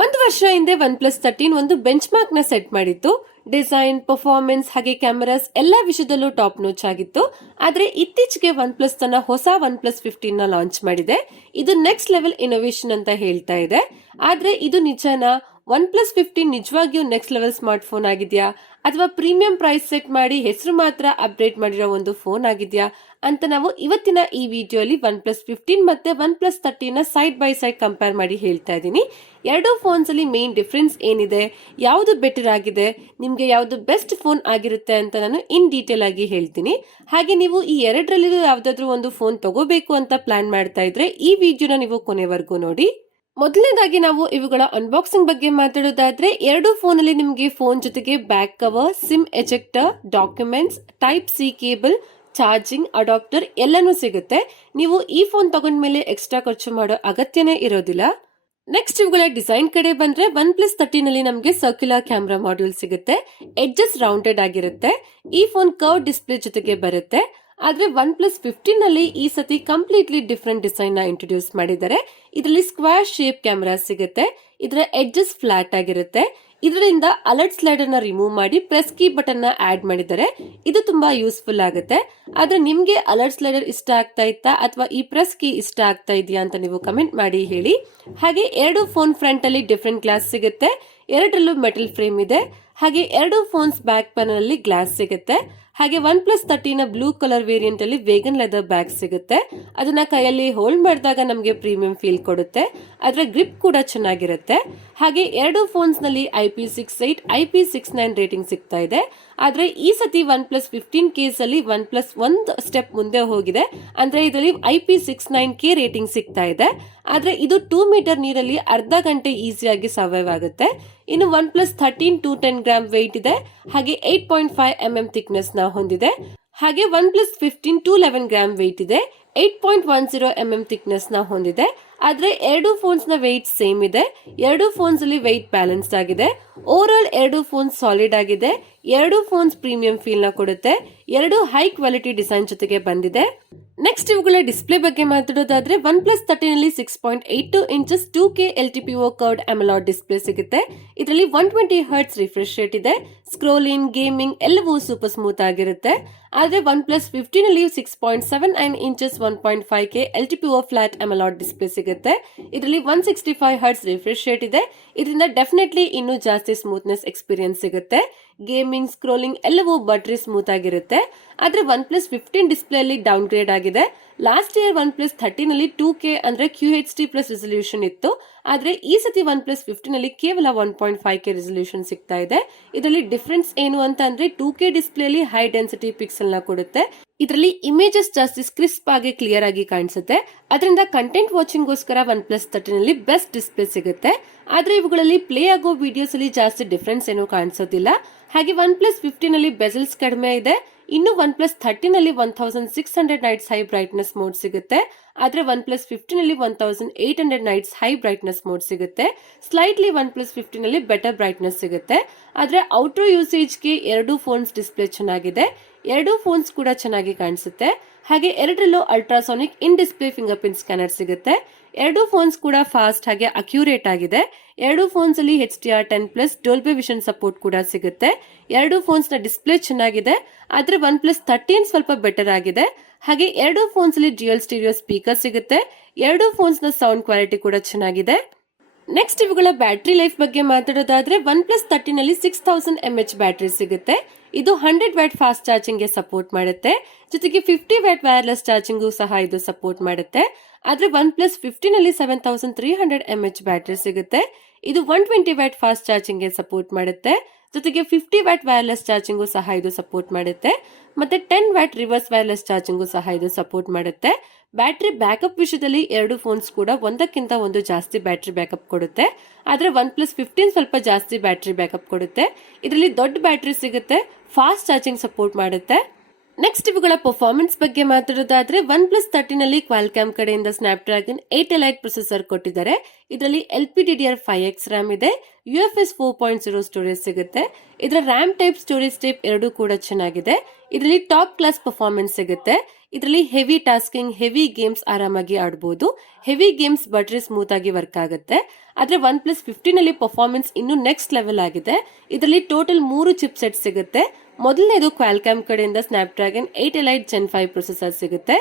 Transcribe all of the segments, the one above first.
ಒಂದು ವರ್ಷ ಹಿಂದೆ OnePlus 13 ಒಂದು ಬೆಂಚ್ ಮಾರ್ಕ್ ನ ಸೆಟ್ ಮಾಡಿತ್ತು. ಡಿಸೈನ್, ಪರ್ಫಾರ್ಮೆನ್ಸ್ ಹಾಗೆ ಕ್ಯಾಮೆರಾಸ್ ಎಲ್ಲಾ ವಿಷಯದಲ್ಲೂ ಟಾಪ್ ನೋಚ್ ಆಗಿತ್ತು. ಆದ್ರೆ ಇತ್ತೀಚೆಗೆ OnePlus ತನ್ನ ಹೊಸ OnePlus 15 ನ ಲಾಂಚ್ ಮಾಡಿದೆ. ಇದು ನೆಕ್ಸ್ಟ್ ಲೆವೆಲ್ ಇನೋವೇಷನ್ ಅಂತ ಹೇಳ್ತಾ ಇದೆ. ಆದ್ರೆ ಇದು ನಿಜನಾ? OnePlus 15 ನಿಜವಾಗಿಯೂ ನೆಕ್ಸ್ಟ್ ಲೆವೆಲ್ ಸ್ಮಾರ್ಟ್ ಫೋನ್ ಆಗಿದೆಯಾ ಅಥವಾ ಪ್ರೀಮಿಯಂ ಪ್ರೈಸ್ ಸೆಟ್ ಮಾಡಿ ಹೆಸರು ಮಾತ್ರ ಅಪ್ಡೇಟ್ ಮಾಡಿರೋ ಒಂದು ಫೋನ್ ಆಗಿದೆಯಾ ಅಂತ ನಾವು ಇವತ್ತಿನ ಈ ವಿಡಿಯೋಲಿ OnePlus 15 ಮತ್ತೆ OnePlus 13 ನ ಸೈಡ್ ಬೈ ಸೈಡ್ ಕಂಪೇರ್ ಮಾಡಿ ಹೇಳ್ತಾ ಇದ್ದೀನಿ. ಎರಡು ಫೋನ್ಸ್ ಅಲ್ಲಿ ಮೇನ್ ಡಿಫರೆನ್ಸ್ ಏನಿದೆ, ಯಾವುದು ಬೆಟರ್ ಆಗಿದೆ, ನಿಮ್ಗೆ ಯಾವುದು ಬೆಸ್ಟ್ ಫೋನ್ ಆಗಿರುತ್ತೆ ಅಂತ ನಾನು ಇನ್ ಡೀಟೇಲ್ ಆಗಿ ಹೇಳ್ತೀನಿ. ಹಾಗೆ ನೀವು ಈ ಎರಡರಲ್ಲಿ ಯಾವ್ದಾದ್ರು ಒಂದು ಫೋನ್ ತಗೋಬೇಕು ಅಂತ ಪ್ಲಾನ್ ಮಾಡ್ತಾ ಇದ್ರೆ ಈ ವಿಡಿಯೋನ ನೀವು ಕೊನೆವರೆಗೂ ನೋಡಿ. ಮೊದಲನೇದಾಗಿ ನಾವು ಇವುಗಳ ಅನ್ಬಾಕ್ಸಿಂಗ್ ಬಗ್ಗೆ ಮಾತಾಡೋದಾದ್ರೆ, ಎರಡು ಫೋನ್ ಅಲ್ಲಿ ನಿಮಗೆ ಫೋನ್ ಜೊತೆಗೆ back cover, sim ejector, documents, type C cable, charging adapter ಎಲ್ಲನೂ ಸಿಗುತ್ತೆ. ನೀವು ಈ ಫೋನ್ ತಗೊಂಡ್ಮೇಲೆ ಎಕ್ಸ್ಟ್ರಾ ಖರ್ಚು ಮಾಡೋ ಅಗತ್ಯನೇ ಇರೋದಿಲ್ಲ. ನೆಕ್ಸ್ಟ್ ಇವುಗಳ ಡಿಸೈನ್ ಕಡೆ ಬಂದ್ರೆ OnePlus 13 ಅಲ್ಲಿ ನಮಗೆ ಸರ್ಕ್ಯುಲರ್ ಕ್ಯಾಮೆರಾ ಮಾಡ್ಯೂಲ್ ಸಿಗುತ್ತೆ. ಎಡ್ಜಸ್ ರೌಂಡೆಡ್ ಆಗಿರುತ್ತೆ. ಈ ಫೋನ್ ಕರ್ವ್ ಡಿಸ್ಪ್ಲೇ ಜೊತೆಗೆ ಬರುತ್ತೆ. ಆದ್ರೆ OnePlus 15 ನಲ್ಲಿ ಈ ಸತಿ ಕಂಪ್ಲೀಟ್ಲಿ ಡಿಫರೆಂಟ್ ಡಿಸೈನ್ ನ ಇಂಟ್ರೊಡ್ಯೂಸ್ ಮಾಡಿದ್ದಾರೆ. ಇದರಲ್ಲಿ ಸ್ಕ್ವೇರ್ ಶೇಪ್ ಕ್ಯಾಮೆರಾ ಸಿಗುತ್ತೆ. ಇದರ ಎಡ್ಜಸ್ ಫ್ಲಾಟ್ ಆಗಿರುತ್ತೆ. ಇದರಿಂದ ಅಲರ್ಟ್ ಸ್ಲೈಡರ್ ನ ರಿಮೂವ್ ಮಾಡಿ ಪ್ರೆಸ್ ಕೀ ಬಟನ್ ನ ಆಡ್ ಮಾಡಿದ್ದಾರೆ. ಇದು ತುಂಬಾ ಯೂಸ್ಫುಲ್ ಆಗುತ್ತೆ. ಆದ್ರೆ ನಿಮ್ಗೆ ಅಲರ್ಟ್ ಸ್ಲೈಡರ್ ಇಷ್ಟ ಆಗ್ತಾ ಇತ್ತಾ ಅಥವಾ ಈ ಪ್ರೆಸ್ ಕೀ ಇಷ್ಟ ಆಗ್ತಾ ಇದೆಯಾ ಅಂತ ನೀವು ಕಮೆಂಟ್ ಮಾಡಿ ಹೇಳಿ. ಹಾಗೆ ಎರಡು ಫೋನ್ ಫ್ರಂಟ್ ಅಲ್ಲಿ ಡಿಫರೆಂಟ್ ಗ್ಲಾಸ್ ಸಿಗುತ್ತೆ. ಎರಡರಲ್ಲೂ ಮೆಟಲ್ ಫ್ರೇಮ್ ಇದೆ. ಹಾಗೆ ಎರಡು ಫೋನ್ಸ್ ಬ್ಯಾಕ್ ಪ್ಯಾನಲ್ ಅಲ್ಲಿ ಗ್ಲಾಸ್ ಸಿಗುತ್ತೆ. ಹಾಗೆ OnePlus 13 ನ ಬ್ಲೂ ಕಲರ್ ವೇರಿಯಂಟ್ ಅಲ್ಲಿ ವೇಗನ್ ಲೆದರ್ ಬ್ಯಾಗ್ ಸಿಗುತ್ತೆ. ಅದನ್ನ ಕೈಯಲ್ಲಿ ಹೋಲ್ಡ್ ಮಾಡಿದಾಗ ನಮಗೆ ಪ್ರೀಮಿಯಂ ಫೀಲ್ ಕೊಡುತ್ತೆ. ಅದರ ಗ್ರಿಪ್ ಕೂಡ ಚೆನ್ನಾಗಿರುತ್ತೆ. ಹಾಗೆ ಎರಡು ಫೋನ್ಸ್ ನಲ್ಲಿ IP68, IP69 ರೇಟಿಂಗ್ ಸಿಗ್ತಾ ಇದೆ. ಆದ್ರೆ ಈ ಸತಿ OnePlus 15 ಕೇಸ್ ಅಲ್ಲಿ OnePlus ಒಂದು ಸ್ಟೆಪ್ ಮುಂದೆ ಹೋಗಿದೆ. ಅಂದ್ರೆ ಇದರಲ್ಲಿ IP69K ರೇಟಿಂಗ್ ಸಿಗ್ತಾ ಇದೆ. ಆದ್ರೆ ಇದು 2 ಮೀಟರ್ ನೀರಲ್ಲಿ ಅರ್ಧ ಗಂಟೆ ಈಸಿಯಾಗಿ ಸರ್ವೈವ್ ಆಗುತ್ತೆ. ಇನ್ನು OnePlus 13 210 ಗ್ರಾಮ್ ವೆಯ್ಟ್ ಇದೆ. ಹಾಗೆ 8.5 mm ಥಿಕ್ನೆಸ್ ನ ಹೊಂದಿದೆ. ಹಾಗೆ OnePlus 15 211 ಗ್ರಾಮ್ ವೆಯ್ಟ್ ಇದೆ. 8.10 mm ಥಿಕ್ನೆಸ್ ನ ಹೊಂದಿದೆ. ಆದ್ರೆ ಎರಡು ಫೋನ್ಸ್ ನ ವೆಯ್ಟ್ ಸೇಮ್ ಇದೆ. ಎರಡು ಫೋನ್ಸ್ ಅಲ್ಲಿ ವೆಯ್ಟ್ ಬ್ಯಾಲೆನ್ಸ್ಡ್ ಆಗಿದೆ. ಓವರ್ ಆಲ್ ಎರಡು ಫೋನ್ಸ್ ಸಾಲಿಡ್ ಆಗಿದೆ. ಎರಡು ಫೋನ್ಸ್ ಪ್ರೀಮಿಯಂ ಫೀಲ್ ನ ಕೊಡುತ್ತೆ. ಎರಡು ಹೈ ಕ್ವಾಲಿಟಿ ಡಿಸೈನ್ ಜೊತೆಗೆ ಬಂದಿದೆ. ನೆಕ್ಸ್ಟ್ ಇವುಗಳ ಡಿಸ್ಪ್ಲೇ ಬಗ್ಗೆ ಮಾತಾಡೋದಾದ್ರೆ OnePlus 13 ನಲ್ಲಿ 6.82 inches 2K LTPO curved AMOLED display ಸಿಗುತ್ತೆ. ಇದರಲ್ಲಿ 120 Hz ರಿಫ್ರೆಶ್ ರೇಟ್ ಇದೆ. ಸ್ಕ್ರೋಲಿಂಗ್, ಗೇಮಿಂಗ್ ಎಲ್ಲವೂ ಸೂಪರ್ ಸ್ಮೂತ್ ಆಗಿರುತ್ತೆ. ಆದ್ರೆ OnePlus 15 ನಲ್ಲಿ 6.79 inches 1.5K LTPO flat AMOLED display ಸಿಗುತ್ತೆ. ಇದರಲ್ಲಿ 165 Hz ರಿಫ್ರೆಶ್ ರೇಟ್ ಇದೆ. ಇದರಿಂದ ಡೆಫಿನೆಟ್ಲಿ ಇನ್ನೂ ಜಾಸ್ತಿ ಸ್ಮೂತ್ನೆಸ್ ಎಕ್ಸ್ಪೀರಿಯನ್ಸ್ ಸಿಗುತ್ತೆ. ಗೇಮಿಂಗ್, ಸ್ಕ್ರೋಲಿಂಗ್ ಎಲ್ಲವೂ ಬಟ್ರಿ ಸ್ಮೂತ್ ಆಗಿರುತ್ತೆ. ಆದ್ರೆ OnePlus 15 ಡಿಸ್ಪ್ಲೇ ಅಲ್ಲಿ ಡೌನ್ ಗ್ರೇಡ್ ಆಗಿದೆ. ಲಾಸ್ಟ್ ಇಯರ್ OnePlus 13 ನಲ್ಲಿ 2K ಅಂದ್ರೆ QHD ಪ್ಲಸ್ ರೆಸಲ್ಯೂಷನ್ ಇತ್ತು. ಆದ್ರೆ ಈ ಸತಿ OnePlus 15 ನಲ್ಲಿ ಕೇವಲ 1.5K ರೆಸಲ್ಯೂಷನ್ ಸಿಗ್ತಾ ಇದೆ. ಇದರಲ್ಲಿ ಡಿಫರೆನ್ಸ್ ಏನು ಅಂತ ಅಂದ್ರೆ 2K ಡಿಸ್ಪ್ಲೇ ಅಲ್ಲಿ ಹೈ ಡೆನ್ಸಿಟಿ ಪಿಕ್ಸೆಲ್ ನ ಕೊಡುತ್ತೆ. ಇದರಲ್ಲಿ ಇಮೇಜಸ್ ಜಾಸ್ತಿ ಕ್ರಿಸ್ಪ್ ಆಗಿ ಕ್ಲಿಯರ್ ಆಗಿ ಕಾಣಿಸುತ್ತೆ. ಅದರಿಂದ ಕಂಟೆಂಟ್ ವಾಚಿಂಗ್ ಗೋಸ್ಕರ OnePlus 13 ನಲ್ಲಿ ಬೆಸ್ಟ್ ಡಿಸ್ಪ್ಲೇ ಸಿಗುತ್ತೆ. ಆದ್ರೆ ಇವುಗಳಲ್ಲಿ ಪ್ಲೇ ಆಗೋ ವಿಡಿಯೋಸ್ ಅಲ್ಲಿ ಜಾಸ್ತಿ ಡಿಫರೆನ್ಸ್ ಏನು ಕಾಣಿಸೋದಿಲ್ಲ. ಹಾಗೆ OnePlus 15 ನಲ್ಲಿ ಬೆಸಲ್ಸ್ ಕಡಿಮೆ ಇದೆ. ಇನ್ನು OnePlus 13 ನಲ್ಲಿ 1600 ನೈಟ್ಸ್ ಹೈ ಬ್ರೈಟ್ನೆಸ್ ಮೋಡ್ ಸಿಗುತ್ತೆ. ಆದ್ರೆ OnePlus 15 ನಲ್ಲಿ 1800 ನೈಟ್ಸ್ ಹೈ ಬ್ರೈಟ್ನೆಸ್ ಮೋಡ್ ಸಿಗುತ್ತೆ. ಸ್ಲೈಟ್ಲಿ OnePlus 15 ನಲ್ಲಿ ಬೆಟರ್ ಬ್ರೈಟ್ನೆಸ್ ಸಿಗುತ್ತೆ. ಆದ್ರೆ ಔಟ್ಡೋರ್ ಯೂಸೇಜ್ಗೆ ಎರಡು ಫೋನ್ಸ್ ಡಿಸ್ಪ್ಲೇ ಚೆನ್ನಾಗಿದೆ. ಎರಡು ಫೋನ್ಸ್ ಕೂಡ ಚೆನ್ನಾಗಿ ಕಾಣಿಸುತ್ತೆ. ಹಾಗೆ ಎರಡರಲ್ಲೂ ಅಲ್ಟ್ರಾಸಾನಿಕ್ ಇನ್ ಡಿಸ್ಪ್ಲೇ ಫಿಂಗರ್ ಪ್ರಿಂಟ್ ಸ್ಕ್ಯಾನರ್ ಸಿಗುತ್ತೆ. ಎರಡು ಫೋನ್ಸ್ ಕೂಡ ಫಾಸ್ಟ್ ಹಾಗೆ ಅಕ್ಯುರೇಟ್ ಆಗಿದೆ. ಎರಡು ಫೋನ್ಸ್ ಅಲ್ಲಿ HDR10+ ಡೋಲ್ಬಿ ವಿಷನ್ ಸಪೋರ್ಟ್ ಕೂಡ ಸಿಗುತ್ತೆ. ಎರಡು ಫೋನ್ಸ್ ನ ಡಿಸ್ಪ್ಲೇ ಚೆನ್ನಾಗಿದೆ. ಆದ್ರೆ OnePlus 13 ಸ್ವಲ್ಪ ಬೆಟರ್ ಆಗಿದೆ. ಹಾಗೆ ಎರಡು ಫೋನ್ಸ್ ಅಲ್ಲಿ ಡ್ಯುಯಲ್ ಸ್ಟೀರಿಯೋ ಸ್ಪೀಕರ್ ಸಿಗುತ್ತೆ. ಎರಡು ಫೋನ್ಸ್ ನ ಸೌಂಡ್ ಕ್ವಾಲಿಟಿ ಕೂಡ ಚೆನ್ನಾಗಿದೆ. ನೆಕ್ಸ್ಟ್ ಇವುಗಳ ಬ್ಯಾಟರಿ ಲೈಫ್ ಬಗ್ಗೆ ಮಾತಾಡೋದಾದ್ರೆ OnePlus 13 ನಲ್ಲಿ 6000 mAh ಬ್ಯಾಟರಿ ಸಿಗುತ್ತೆ. ಇದು 100 ವ್ಯಾಟ್ ಫಾಸ್ಟ್ ಚಾರ್ಜಿಂಗ್ ಗೆ ಸಪೋರ್ಟ್ ಮಾಡುತ್ತೆ. ಜೊತೆಗೆ 50 ವ್ಯಾಟ್ ವೈರ್ಲೆಸ್ ಚಾರ್ಜಿಂಗ್ ಸಹ ಇದು ಸಪೋರ್ಟ್ ಮಾಡುತ್ತೆ. ಆದ್ರೆ OnePlus 15 ನಲ್ಲಿ 7300 mAh ಬ್ಯಾಟರಿ ಸಿಗುತ್ತೆ. ಇದು 120 ವ್ಯಾಟ್ ಫಾಸ್ಟ್ ಚಾರ್ಜಿಂಗ್ ಗೆ ಸಪೋರ್ಟ್ ಮಾಡುತ್ತೆ. ಜೊತೆಗೆ 50 ವ್ಯಾಟ್ ವೈರ್ಲೆಸ್ ಚಾರ್ಜಿಂಗ್ ಸಹ ಇದು ಸಪೋರ್ಟ್ ಮಾಡುತ್ತೆ. ಮತ್ತೆ 10 ವ್ಯಾಟ್ ರಿವರ್ಸ್ ವೈರ್ಲೆಸ್ ಚಾರ್ಜಿಂಗ್ ಸಹ ಇದು ಸಪೋರ್ಟ್ ಮಾಡುತ್ತೆ. ಬ್ಯಾಟರಿ ಬ್ಯಾಕಪ್ ವಿಷಯದಲ್ಲಿ ಎರಡು ಫೋನ್ಸ್ ಕೂಡ ಒಂದಕ್ಕಿಂತ ಒಂದು ಜಾಸ್ತಿ ಬ್ಯಾಟರಿ ಬ್ಯಾಕಪ್ ಕೊಡುತ್ತೆ. ಆದ್ರೆ OnePlus 15 ಸ್ವಲ್ಪ ಜಾಸ್ತಿ ಬ್ಯಾಟರಿ ಬ್ಯಾಕಪ್ ಕೊಡುತ್ತೆ. ಇದರಲ್ಲಿ ದೊಡ್ಡ ಬ್ಯಾಟರಿ ಸಿಗುತ್ತೆ. ಫಾಸ್ಟ್ ಚಾರ್ಜಿಂಗ್ ಸಪೋರ್ಟ್ ಮಾಡುತ್ತೆ. ನೆಕ್ಸ್ಟ್ ಇವುಗಳ ಪರ್ಫಾರ್ಮೆನ್ಸ್ ಬಗ್ಗೆ ಮಾತಾಡೋದಾದ್ರೆ OnePlus 13 ನಲ್ಲಿ ಕ್ವಾಲ್ಕಾಮ್ ಕಡೆಯಿಂದ ಸ್ನ್ಯಾಪ್ಡ್ರ್ಯಾಗನ್ 8 ಎಲೈಟ್ ಪ್ರೊಸೆಸರ್ ಕೊಟ್ಟಿದ್ದಾರೆ. ಇದರಲ್ಲಿ LPDDR5X RAM ಇದೆ. UFS 4.0 ಸ್ಟೋರೇಜ್ ಸಿಗುತ್ತೆ. ಇದರ RAM ಟೈಪ್, ಸ್ಟೋರೇಜ್ ಟೈಪ್ ಎರಡೂ ಕೂಡ ಚೆನ್ನಾಗಿದೆ. ಇದರಲ್ಲಿ ಟಾಪ್ ಕ್ಲಾಸ್ ಪರ್ಫಾರ್ಮೆನ್ಸ್ ಸಿಗುತ್ತೆ. ಇದರಲ್ಲಿ ಹೆವಿ ಟಾಸ್ಕಿಂಗ್, ಹೆವಿ ಗೇಮ್ಸ್ ಆರಾಮಾಗಿ ಆಡಬಹುದು. ಹೆವಿ ಗೇಮ್ಸ್ ಬಟ್ರಿ ಸ್ಮೂತ್ ಆಗಿ ವರ್ಕ್ ಆಗುತ್ತೆ. ಆದ್ರೆ ಒನ್ ಪ್ಲಸ್ 15 ಅಲ್ಲಿ ಪರ್ಫಾರ್ಮೆನ್ಸ್ ಇನ್ನು ನೆಕ್ಸ್ಟ್ ಲೆವೆಲ್ ಆಗಿದೆ. ಇದರಲ್ಲಿ ಟೋಟಲ್ 3 ಚಿಪ್ ಸೆಟ್ ಸಿಗುತ್ತೆ. ಮೊದಲನೇದು ಕ್ವಾಲ್ಕಾಮ್ ಕಡೆಯಿಂದ Snapdragon 8 elite gen 5 processor ಸಿಗುತ್ತೆ.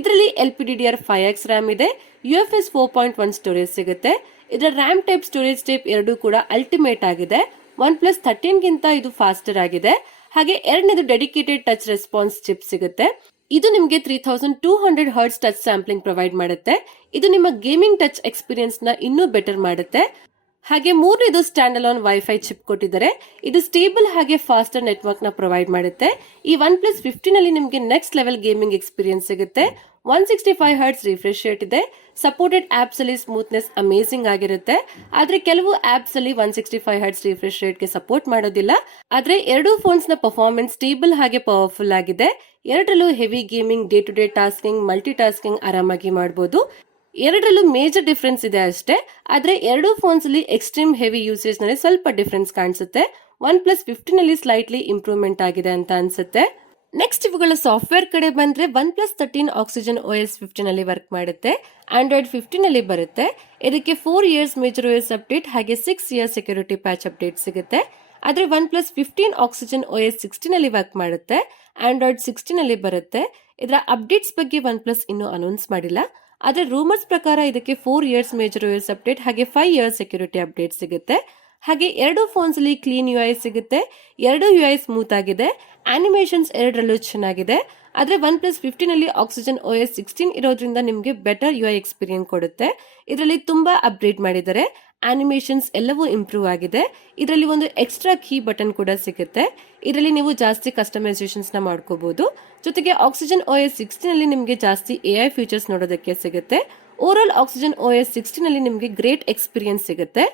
ಇದರಲ್ಲಿ LPDDR5X ರ್ಯಾಮ್ ಇದೆ. UFS 4.1 ಸ್ಟೋರೇಜ್ ಸಿಗುತ್ತೆ. ಇದರ ರ್ಯಾಮ್ ಟೈಪ್, ಸ್ಟೋರೇಜ್ ಟೈಪ್ ಎರಡೂ ಕೂಡ ಅಲ್ಟಿಮೇಟ್ ಆಗಿದೆ. ಒನ್ ಪ್ಲಸ್ 13 ಗಿಂತ ಇದು ಫಾಸ್ಟರ್ ಆಗಿದೆ. ಹಾಗೆ ಎರಡನೇದು ಡೆಡಿಕೇಟೆಡ್ ಟಚ್ ರೆಸ್ಪಾನ್ಸ್ ಚಿಪ್ ಸಿಗುತ್ತೆ. ಇದು ನಿಮಗೆ 3200 ಹರ್ಟ್ಸ್ ಟಚ್ ಸ್ಯಾಂಪ್ಲಿಂಗ್ ಪ್ರೊವೈಡ್ ಮಾಡುತ್ತೆ. ಇದು ನಿಮ್ಮ ಗೇಮಿಂಗ್ ಟಚ್ ಎಕ್ಸ್ಪೀರಿಯನ್ಸ್ ನ ಇನ್ನೂ ಬೆಟರ್ ಮಾಡುತ್ತೆ. ಹಾಗೆ ಮೂರನೇದು ಸ್ಟ್ಯಾಂಡ್ ಅಲೋನ್ ವೈಫೈ ಚಿಪ್ ಕೊಟ್ಟಿದ್ದಾರೆ. ಇದು ಸ್ಟೇಬಲ್ ಹಾಗೆ ಫಾಸ್ಟರ್ ನೆಟ್ವರ್ಕ್ ನ ಪ್ರೊವೈಡ್ ಮಾಡುತ್ತೆ. ಈ ಒನ್ ಪ್ಲಸ್ 15 ಅಲ್ಲಿ ನಿಮಗೆ ನೆಕ್ಸ್ಟ್ ಲೆವೆಲ್ ಗೇಮಿಂಗ್ ಎಕ್ಸ್ಪೀರಿಯನ್ಸ್ ಸಿಗುತ್ತೆ. 165 ಹರ್ಟ್ಸ್ ರಿಫ್ರೆಶ್ ರೇಟ್ ಇದೆ. ಸಪೋರ್ಟೆಡ್ ಆಪ್ಸ್ ಅಲ್ಲಿ ಸ್ಮೂತ್ನೆಸ್ ಅಮೇಸಿಂಗ್ ಆಗಿರುತ್ತೆ. ಆದ್ರೆ ಕೆಲವು ಆಪ್ಸ್ ಅಲ್ಲಿ 165 ಹರ್ಟ್ಸ್ ರಿಫ್ರೆಶ್ ರೇಟ್ ಗೆ ಸಪೋರ್ಟ್ ಮಾಡೋದಿಲ್ಲ. ಆದ್ರೆ ಎರಡೂ ಫೋನ್ಸ್ ನ ಪರ್ಫಾರ್ಮೆನ್ಸ್ ಸ್ಟೇಬಲ್ ಹಾಗೆ ಪವರ್ಫುಲ್ ಆಗಿದೆ. ಎರಡರಲ್ಲೂ heavy gaming, day to day tasking, multi tasking ಆರಾಮಾಗಿ ಮಾಡಬಹುದು. ಎರಡರಲ್ಲೂ ಮೇಜರ್ ಡಿಫರೆನ್ಸ್ ಇದೆ ಅಷ್ಟೇ. ಆದ್ರೆ ಎರಡೂ ಫೋನ್ಸ್ ಅಲ್ಲಿ ಎಕ್ಸ್ಟ್ರೀಮ್ ಹೆವಿ ಯೂಸೇಜ್ ನಲ್ಲಿ ಸ್ವಲ್ಪ ಡಿಫರೆನ್ಸ್ ಕಾಣಿಸುತ್ತೆ. ಒನ್ ಪ್ಲಸ್ 15 ಅಲ್ಲಿ ಸ್ಲೈಟ್ಲಿ ಇಂಪ್ರೂವ್ಮೆಂಟ್ ಆಗಿದೆ ಅಂತ ಅನ್ಸುತ್ತೆ. ನೆಕ್ಸ್ಟ್ ಇವುಗಳ ಸಾಫ್ಟ್ವೇರ್ ಕಡೆ ಬಂದ್ರೆ ಒನ್ ಪ್ಲಸ್ 13 ಆಕ್ಸಿಜನ್ OS 15 ಅಲ್ಲಿ ವರ್ಕ್ ಮಾಡುತ್ತೆ. ಆಂಡ್ರಾಯ್ಡ್ 15 ಅಲ್ಲಿ ಬರುತ್ತೆ. ಇದಕ್ಕೆ 4 ಇಯರ್ಸ್ ಮೇಜರ್ OS ಅಪ್ಡೇಟ್ ಹಾಗೆ 6 ಇಯರ್ಸ್ ಸೆಕ್ಯೂರಿಟಿ ಪ್ಯಾಚ್ ಅಪ್ಡೇಟ್ ಸಿಗುತ್ತೆ. ಆದ್ರೆ ಒನ್ ಪ್ಲಸ್ 15 ಆಕ್ಸಿಜನ್ OS 16 ಅಲ್ಲಿ ವರ್ಕ್ ಮಾಡುತ್ತೆ. ಆಂಡ್ರಾಯ್ಡ್ 16 ಅಲ್ಲಿ ಬರುತ್ತೆ. ಇದರ ಅಪ್ಡೇಟ್ಸ್ ಬಗ್ಗೆ ಒನ್ ಪ್ಲಸ್ ಇನ್ನೂ ಅನೌನ್ಸ್ ಮಾಡಿಲ್ಲ. ಆದ್ರೆ ರೂಮರ್ಸ್ ಪ್ರಕಾರ ಇದಕ್ಕೆ 4 ಇಯರ್ಸ್ ಮೇಜರ್ OS ಅಪ್ಡೇಟ್ ಹಾಗೆ 5 ಇಯರ್ಸ್ ಸೆಕ್ಯೂರಿಟಿ ಅಪ್ಡೇಟ್ ಸಿಗುತ್ತೆ. ಹಾಗೆ ಎರಡು ಫೋನ್ಸ್ ಅಲ್ಲಿ ಕ್ಲೀನ್ UI ಸಿಗುತ್ತೆ. ಎರಡು UI ಸ್ಮೂತ್ ಆಗಿದೆ. ಆನಿಮೇಷನ್ಸ್ ಎರಡರಲ್ಲೂ ಚೆನ್ನಾಗಿದೆ. ಆದ್ರೆ ಒನ್ ಪ್ಲಸ್ 15 ಅಲ್ಲಿ ಆಕ್ಸಿಜನ್ OS 16 ಇರೋದ್ರಿಂದ ನಿಮಗೆ ಬೆಟರ್ UI ಎಕ್ಸ್ಪೀರಿಯನ್ಸ್ ಕೊಡುತ್ತೆ. ಇದರಲ್ಲಿ ತುಂಬಾ ಅಪ್ಗ್ರೇಡ್ ಮಾಡಿದ್ದಾರೆ. ಆನಿಮೇಷನ್ಸ್ ಎಲ್ಲವೂ ಇಂಪ್ರೂವ್ ಆಗಿದೆ. ಇದರಲ್ಲಿ ಒಂದು ಎಕ್ಸ್ಟ್ರಾ ಕೀ ಬಟನ್ ಕೂಡ ಸಿಗುತ್ತೆ. ಇದರಲ್ಲಿ ನೀವು ಜಾಸ್ತಿ ಕಸ್ಟಮೈಸೇಷನ್ಸ್ ನ ಮಾಡ್ಕೋಬಹುದು. ಜೊತೆಗೆ ಆಕ್ಸಿಜನ್ OS 16 ಅಲ್ಲಿ ನಿಮಗೆ ಜಾಸ್ತಿ AI ಫೀಚರ್ಸ್ ನೋಡೋದಕ್ಕೆ ಸಿಗುತ್ತೆ. ಓವರ್ ಆಲ್ ಆಕ್ಸಿಜನ್ OS 16 ಅಲ್ಲಿ ನಿಮಗೆ ಗ್ರೇಟ್ ಎಕ್ಸ್ಪೀರಿಯನ್ಸ್ ಸಿಗುತ್ತೆ.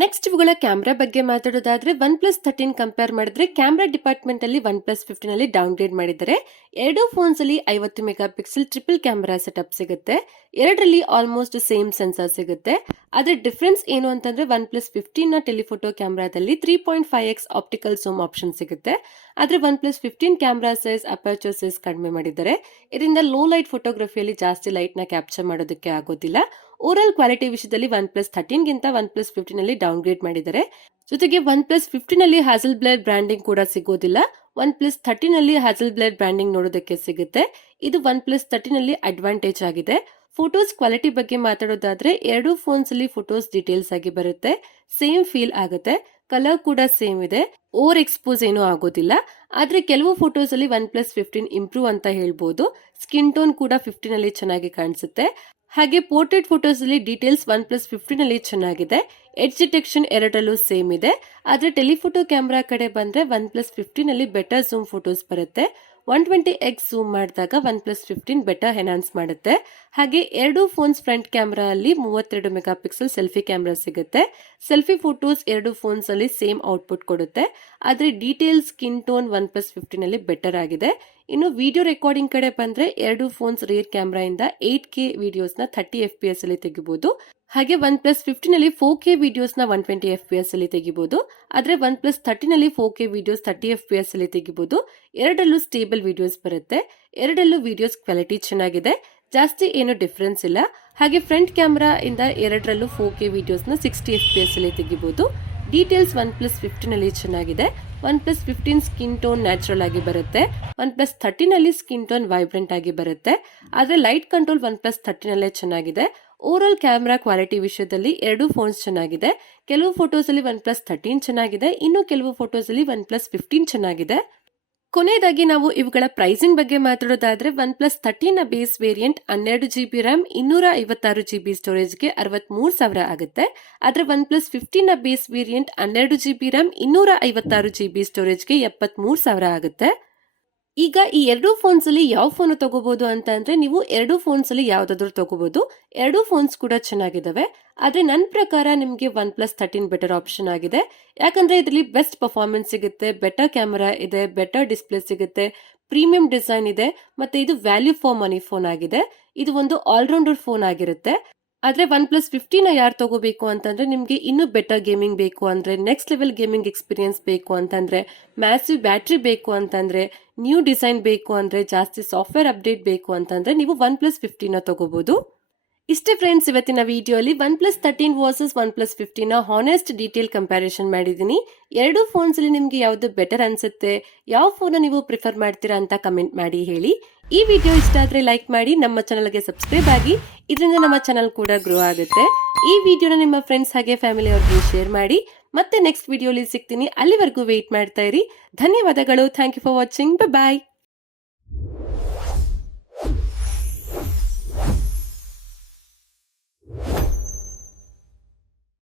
ನೆಕ್ಸ್ಟ್ ಇವುಗಳ ಕ್ಯಾಮ್ರಾ ಬಗ್ಗೆ ಮಾತಾಡೋದಾದ್ರೆ ಒನ್ ಪ್ಲಸ್ 13 ಕಂಪೇರ್ ಮಾಡಿದ್ರೆ ಕ್ಯಾಮ್ರಾ ಡಿಪಾರ್ಟ್ಮೆಂಟ್ ಅಲ್ಲಿ ಒನ್ ಪ್ಲಸ್ 15 ಅಲ್ಲಿ ಡೌನ್ ಗ್ರೇಡ್ ಮಾಡಿದ್ದಾರೆ. ಎರಡು ಫೋನ್ಸ್ ಅಲ್ಲಿ 50 mega pixel triple camera setup ಸಿಗುತ್ತೆ. ಎರಡರಲ್ಲಿ ಆಲ್ಮೋಸ್ಟ್ ಸೇಮ್ ಸೆನ್ಸರ್ ಸಿಗುತ್ತೆ. ಆದ್ರೆ ಡಿಫರೆನ್ಸ್ ಏನು ಅಂತಂದ್ರೆ ಒನ್ ಪ್ಲಸ್ 15 ನ ಟೆಲಿಫೋಟೋ ಕ್ಯಾಮ್ರಾದಲ್ಲಿ 3.5x ಆಪ್ಟಿಕಲ್ ಝೂಮ್ ಆಪ್ಷನ್ ಸಿಗುತ್ತೆ. ಆದ್ರೆ OnePlus 15 camera size, aperture size ಕಡಿಮೆ ಮಾಡಿದ್ದಾರೆ. ಇದರಿಂದ ಲೋ ಲೈಟ್ ಫೋಟೋಗ್ರಫಿಯಲ್ಲಿ ಜಾಸ್ತಿ ಲೈಟ್ ನ ಕ್ಯಾಪ್ಚರ್ ಮಾಡೋದಕ್ಕೆ ಆಗೋದಿಲ್ಲ. ಓವರ್ ಕ್ವಾಲಿಟಿ ವಿಷಯದಲ್ಲಿ ಒನ್ ಪ್ಲಸ್ 13 ಗಿಂತ ಒನ್ ಪ್ಲಸ್ 15 ಅಲ್ಲಿ ಡೌನ್ ಗ್ರೇಡ್ ಮಾಡಿದ್ದಾರೆ. ಜೊತೆಗೆ ಒನ್ ಪ್ಲಸ್ 15 ಅಲ್ಲಿ ಹ್ಯಾಸಲ್ ಬ್ಲೇಡ್ ಬ್ರ್ಯಾಂಡಿಂಗ್ ಕೂಡ ಸಿಗೋದಿಲ್ಲ. ಒನ್ ಪ್ಲಸ್ 13 ಅಲ್ಲಿ ಹ್ಯಾಸಲ್ ಬ್ಲೇಡ್ ಬ್ರ್ಯಾಂಡಿಂಗ್ ನೋಡೋದಕ್ಕೆ ಸಿಗುತ್ತೆ. ಇದು ಒನ್ ಪ್ಲಸ್ 13 ಅಲ್ಲಿ ಅಡ್ವಾಂಟೇಜ್ ಆಗಿದೆ. ಫೋಟೋಸ್ ಕ್ವಾಲಿಟಿ ಬಗ್ಗೆ ಮಾತಾಡೋದಾದ್ರೆ ಎರಡು ಫೋನ್ಸ್ ಅಲ್ಲಿ ಫೋಟೋಸ್ ಡೀಟೇಲ್ಸ್ ಆಗಿ ಬರುತ್ತೆ. ಸೇಮ್ ಫೀಲ್ ಆಗುತ್ತೆ. ಕಲರ್ ಕೂಡ ಸೇಮ್ ಇದೆ. ಓವರ್ ಎಕ್ಸ್ಪೋಸ್ ಏನೂ ಆಗೋದಿಲ್ಲ. ಆದ್ರೆ ಕೆಲವು ಫೋಟೋಸ್ ಅಲ್ಲಿ ಒನ್ ಪ್ಲಸ್ 15 ಇಂಪ್ರೂವ್ ಅಂತ ಹೇಳ್ಬೋದು. ಸ್ಕಿನ್ ಟೋನ್ ಕೂಡ 15 ಅಲ್ಲಿ ಚೆನ್ನಾಗಿ ಕಾಣಿಸುತ್ತೆ. ಹಾಗೆ ಪೋರ್ಟ್ರೇಟ್ ಫೋಟೋಸ್ ಅಲ್ಲಿ ಡೀಟೇಲ್ಸ್ ಒನ್ ಪ್ಲಸ್ 15 ಅಲ್ಲಿ ಚೆನ್ನಾಗಿದೆ. ಎಡ್ಜ್ ಡಿಟೆಕ್ಷನ್ ಎರಡರಲ್ಲೂ ಸೇಮ್ ಇದೆ. ಆದ್ರೆ ಟೆಲಿಫೋಟೋ ಕ್ಯಾಮ್ರಾ ಕಡೆ ಬಂದ್ರೆ ಒನ್ ಪ್ಲಸ್ 15 ಅಲ್ಲಿ ಬೆಟರ್ ಝೂಮ್ ಫೋಟೋಸ್ ಬರುತ್ತೆ. 120x ಝೂಮ್ ಮಾಡಿದಾಗ ಒನ್ ಪ್ಲಸ್ 15 ಬೆಟರ್ ಎನ್ಹಾನ್ಸ್ ಮಾಡುತ್ತೆ. ಹಾಗೆ ಎರಡು ಫೋನ್ಸ್ ಫ್ರಂಟ್ ಕ್ಯಾಮ್ರಾ ಅಲ್ಲಿ 32 ಮೆಗಾ ಪಿಕ್ಸೆಲ್ ಸೆಲ್ಫಿ ಕ್ಯಾಮ್ರಾ ಸಿಗುತ್ತೆ. ಸೆಲ್ಫಿ ಫೋಟೋಸ್ ಎರಡು ಫೋನ್ಸ್ ಅಲ್ಲಿ ಸೇಮ್ ಔಟ್ಪುಟ್ ಕೊಡುತ್ತೆ. ಆದ್ರೆ detail, skin tone one plus 15 ಅಲ್ಲಿ ಬೆಟರ್ ಆಗಿದೆ. ಇನ್ನು ವಿಡಿಯೋ ರೆಕಾರ್ಡಿಂಗ್ ಕಡೆ ಬಂದ್ರೆ ಎರಡು ಫೋನ್ಸ್ ರೇರ್ ಕ್ಯಾಮ್ರಾ ಇಂದ 8K ವಿಡಿಯೋಸ್ ನ 30 FPS ಅಲ್ಲಿ ತೆಗಿಬಹುದು. ಹಾಗೆ ಒನ್ ಪ್ಲಸ್ 15 ಅಲ್ಲಿ 4K ವಿಡಿಯೋಸ್ ನ 120 FPS ಅಲ್ಲಿ ತೆಗಿಬಹುದು. ಆದ್ರೆ ಒನ್ ಪ್ಲಸ್ 13 ಅಲ್ಲಿ 4K ವಿಡಿಯೋಸ್ 30 FPS ಅಲ್ಲಿ ತೆಗಿಬಹುದು. ಎರಡರಲ್ಲೂ ಸ್ಟೇಬಲ್ ವಿಡಿಯೋಸ್ ಬರುತ್ತೆ. ಎರಡರಲ್ಲೂ ವಿಡಿಯೋಸ್ ಕ್ವಾಲಿಟಿ ಚೆನ್ನಾಗಿದೆ. ಜಾಸ್ತಿ ಏನು ಡಿಫರೆನ್ಸ್ ಇಲ್ಲ. ಹಾಗೆ ಫ್ರಂಟ್ ಕ್ಯಾಮ್ರಾ ಇಂದ ಎರಡರಲ್ಲೂ 4K ವಿಡಿಯೋಸ್ ನ 60 FPS ಅಲ್ಲಿ ತೆಗಿಬಹುದು. ಡೀಟೇಲ್ಸ್ ಒನ್ ಪ್ಲಸ್ 15 ಅಲ್ಲಿ ಚೆನ್ನಾಗಿದೆ. One plus 15 skin tone natural ಆಗಿ ಬರುತ್ತೆ. ಒನ್ ಪ್ಲಸ್ 13 ಅಲ್ಲಿ ಸ್ಕಿನ್ ಟೋನ್ ವೈಬ್ರೆಂಟ್ ಆಗಿ ಬರುತ್ತೆ. ಆದ್ರೆ ಲೈಟ್ ಕಂಟ್ರೋಲ್ ಒನ್ ಪ್ಲಸ್ 13 ಅಲ್ಲೇ ಚೆನ್ನಾಗಿದೆ. ಓವರ್ ಆಲ್ ಕ್ಯಾಮ್ರಾ ಕ್ವಾಲಿಟಿ ವಿಷಯದಲ್ಲಿ ಎರಡು ಫೋನ್ಸ್ ಚೆನ್ನಾಗಿದೆ. ಕೆಲವು ಫೋಟೋಸ್ ಅಲ್ಲಿ ಒನ್ ಪ್ಲಸ್ 13 ಚೆನ್ನಾಗಿದೆ. ಇನ್ನು ಕೆಲವು ಫೋಟೋಸ್ ಅಲ್ಲಿ ಒನ್ ಪ್ಲಸ್ 15 ಚೆನ್ನಾಗಿದೆ. ಕೊನೆಯದಾಗಿ ನಾವು ಇವುಗಳ ಪ್ರೈಸಿಂಗ್ ಬಗ್ಗೆ ಮಾತಾಡೋದಾದ್ರೆ ಒನ್ ಪ್ಲಸ್ 13 ನ base variant 12GB RAM 256GB ಸ್ಟೋರೇಜ್ಗೆ 63,000 ಆಗುತ್ತೆ. ಆದ್ರೆ ಒನ್ ಪ್ಲಸ್ 15 ನ base variant 12GB RAM 256GB ಸ್ಟೋರೇಜ್ಗೆ 73,000 ಆಗುತ್ತೆ. ಈಗ ಈ ಎರಡು ಫೋನ್ಸ್ ಅಲ್ಲಿ ಯಾವ ಫೋನ್ ತಗೋಬಹುದು ಅಂತ ಅಂದ್ರೆ ನೀವು ಎರಡು ಫೋನ್ಸ್ ಅಲ್ಲಿ ಯಾವ್ದಾದ್ರು ತಗೋಬಹುದು. ಎರಡು ಫೋನ್ಸ್ ಕೂಡ ಚೆನ್ನಾಗಿದಾವೆ. ಆದ್ರೆ ನನ್ನ ಪ್ರಕಾರ ನಿಮ್ಗೆ ಒನ್ ಪ್ಲಸ್ 13 ಬೆಟರ್ ಆಪ್ಷನ್ ಆಗಿದೆ. ಯಾಕಂದ್ರೆ ಇದರಲ್ಲಿ ಬೆಸ್ಟ್ ಪರ್ಫಾರ್ಮೆನ್ಸ್ ಸಿಗುತ್ತೆ, ಬೆಟರ್ ಕ್ಯಾಮೆರಾ ಇದೆ, ಬೆಟರ್ ಡಿಸ್ಪ್ಲೇ ಸಿಗುತ್ತೆ, ಪ್ರೀಮಿಯಂ ಡಿಸೈನ್ ಇದೆ, ಮತ್ತೆ ಇದು ವ್ಯಾಲ್ಯೂ ಫಾರ್ ಮನಿ ಫೋನ್ ಆಗಿದೆ. ಇದು ಒಂದು ಆಲ್ರೌಂಡರ್ ಫೋನ್ ಆಗಿರುತ್ತೆ. ಆದ್ರೆ ಒನ್ ಪ್ಲಸ್ 15 ನ ಯಾರು ತಗೋಬೇಕು ಅಂತಂದ್ರೆ ನಿಮ್ಗೆ ಇನ್ನೂ ಬೆಟರ್ ಗೇಮಿಂಗ್ ಬೇಕು ಅಂದ್ರೆ, ನೆಕ್ಸ್ಟ್ ಲೆವೆಲ್ ಗೇಮಿಂಗ್ ಎಕ್ಸ್ಪೀರಿಯನ್ಸ್ ಬೇಕು ಅಂತಂದ್ರೆ, ಮ್ಯಾಸಿವ್ ಬ್ಯಾಟ್ರಿ ಬೇಕು ಅಂತಂದ್ರೆ, ನ್ಯೂ ಡಿಸೈನ್ ಬೇಕು ಅಂದ್ರೆ, ಜಾಸ್ತಿ ಸಾಫ್ಟ್ವೇರ್ ಅಪ್ಡೇಟ್ ಬೇಕು ಅಂತಂದ್ರೆ ನೀವು OnePlus 15 ತಗೋಬಹುದು. ಇಷ್ಟೇ ಫ್ರೆಂಡ್ಸ್, ಇವತ್ತಿನ ವಿಡಿಯೋಲಿ OnePlus 13 versus OnePlus 15 honest detail comparison ಮಾಡಿದೀನಿ. ಎರಡು ಫೋನ್ಸ್ ಅಲ್ಲಿ ನಿಮ್ಗೆ ಯಾವ್ದು ಬೆಟರ್ ಅನ್ಸುತ್ತೆ, ಯಾವ ಫೋನ್ ನೀವು ಪ್ರಿಫರ್ ಮಾಡ್ತೀರಾ ಅಂತ ಕಮೆಂಟ್ ಮಾಡಿ ಹೇಳಿ. ಈ ವಿಡಿಯೋ ಇಷ್ಟ ಆದ್ರೆ ಲೈಕ್ ಮಾಡಿ, ನಮ್ಮ ಚಾನಲ್ಗೆ ಸಬ್ಸ್ಕ್ರೈಬ್ ಆಗಿ, ಇದರಿಂದ ನಮ್ಮ ಚಾನಲ್ ಕೂಡ ಗ್ರೋ ಆಗುತ್ತೆ. ಈ ವಿಡಿಯೋನ ನಿಮ್ಮ ಫ್ರೆಂಡ್ಸ್ ಹಾಗೆ ಫ್ಯಾಮಿಲಿ ಅವ್ರಿಗೆ ಶೇರ್ ಮಾಡಿ. ಮತ್ತೆ ನೆಕ್ಸ್ಟ್ ವಿಡಿಯೋಲಿ ಸಿಗ್ತೀನಿ, ಅಲ್ಲಿವರೆಗೂ ವೇಟ್ ಮಾಡ್ತಾ ಇರಿ. ಧನ್ಯವಾದಗಳು. Thank you for watching. Bye.